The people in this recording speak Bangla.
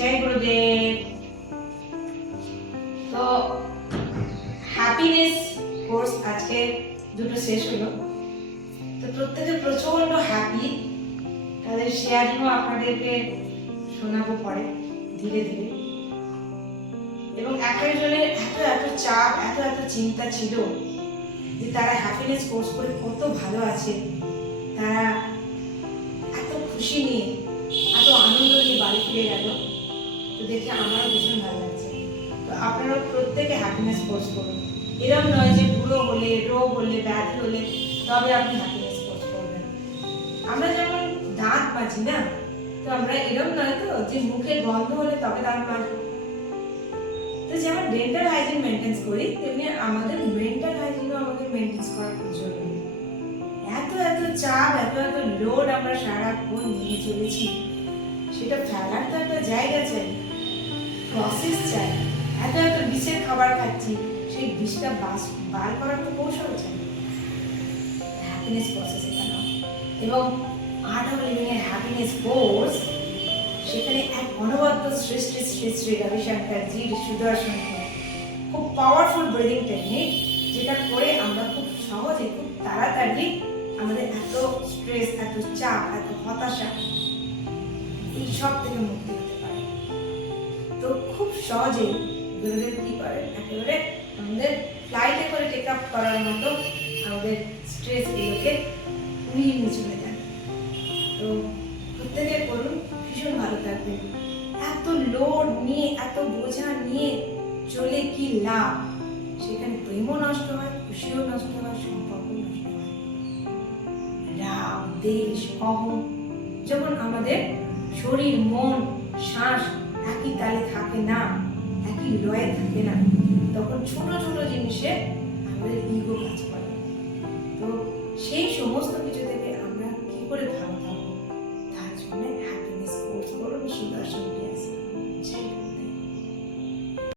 জয় গুরুদেব। তো হ্যাপিনেস কোর্স আজকে দুটো শেষ হলো। তো প্রত্যেকে প্রচন্ড হ্যাপি, তাদের শেয়ারিংও আপনাদেরকে শোনাবো পরে ধীরে ধীরে। এবং একজনের এত এত চাপ, এত এত চিন্তা ছিল যে তারা হ্যাপিনেস কোর্স করে কত ভালো আছে, তারা এত খুশি নিয়ে, এত আনন্দ নিয়ে বাড়ি ফিরে গেল। তো দেখে আমারও ভীষণ ভালো লাগছে। তো আপনারা প্রত্যেকে হ্যাপিনেস কোর্স করুন। এরকম নয় যে বুড়ো হলে, রোগ হলে, ব্যাধি হলে তবে আপনি হ্যাপিনেস কোর্স করবেন। আমরা যেমন দাঁত মাজি না, তো আমরা এরকম নয় তো যে মুখের গন্ধ হলে তবে দাঁত মাজবো। তো যেমন ডেন্টাল হাইজিন মেনটেন করি, তেমনি আমাদের মেন্টাল হাইজিনও আমাদের মেনটেন করা খুব জরুরি। এত এত চাপ, এত এত লোড আমরা সারাক্ষণ নিয়ে চলেছি, সেটা ফেলার তো একটা জায়গা চাই, প্রসেস চাই। এত এত বিষের খাবার খাচ্ছি, সেই বিষটা বার করার তো কৌশল চাই। হ্যাপিনেস প্রসেস এটা না। এবং আর্ট অফ লিভিং এর হ্যাপিনেস কোর্স, সেখানে এক অনবদ্য সৃষ্টি শ্রী শ্রী রবিশঙ্করজির সুদর্শন খুব পাওয়ারফুল ব্রিদিং টেকনিক, যেটা করে আমরা খুব সহজে, খুব তাড়াতাড়ি আমাদের এত স্ট্রেস, এত চাপ, এত হতাশা, এই সব থেকে মুক্তি হতে পারে। তো খুব সহজে গুরুদেব কি করেন, একেবারে আমাদের ফ্লাইটে করে টেক আপ করার মতো আমাদের স্ট্রেস এগুলোকে উড়িয়ে নিয়ে চলে যান। তো প্রত্যেকে করুন, ভীষণ ভালো থাকবেন। এত লোড নিয়ে, এত বোঝা নিয়ে চলে কি লাভ? সেখানে প্রেমও নষ্ট হয়, খুশিও নষ্ট হয়, সম্পর্ক নষ্ট হয়। রাগ, দেশ, অহং, যখন আমাদের শরীর, মন, শ্বাস একই তালে থাকে না, একই লয়ে থাকে না, তখন ছোট ছোট জিনিসে আমাদের ইগো কাজ